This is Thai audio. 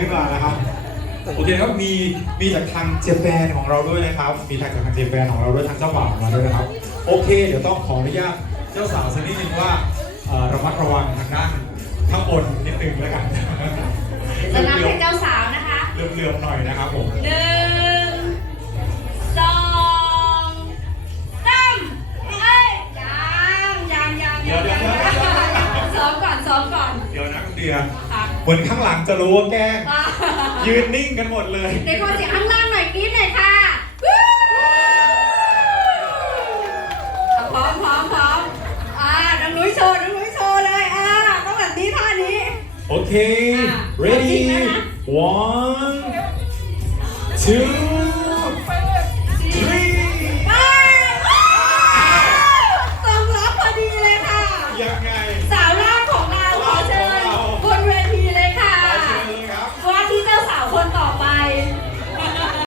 ขึ้นมานะครับโอเคครับมีมีจากทางเจแปนของเราด้วยนะครับ มีทางจากทางเจแปนของเราด้วยทางเจ้าบ่าวมาด้วยนะครับ โอเค เดี๋ยวต้องขออนุญาตเจ้าสาวสักนิดนึงว่าเอ่อระมัดระวังทางด้านข้างบนนิดนึงแล้วกันจะนับให้เจ้าสาวนะคะเลื่อมๆหน่อยนะครับผมหนึ่งสองสามเอ้ยยังยังยังเดี๋ยวเดี๋ยวเดี๋ยวเดี๋ยวซ้อมก่อนซ้อมก่อนเดี๋ยวนะคุณเดียค่ะ เหมือนข้างหลังจะรู้ว่าแกล้งอะยืนนิ่งกันหมดเลย เด็กคนเสียงข้างล่างหน่อยกรี๊ดหน่อยค่ะวู้เอาพร้อมพร้อมพร้อมอ่าน้องนุ้ยโชว์น้องนุ้ยโชว์เลยอ่าต้องแบบนี้ท่านี้ โอเค อะ ready เอาจริงแล้วนะ one two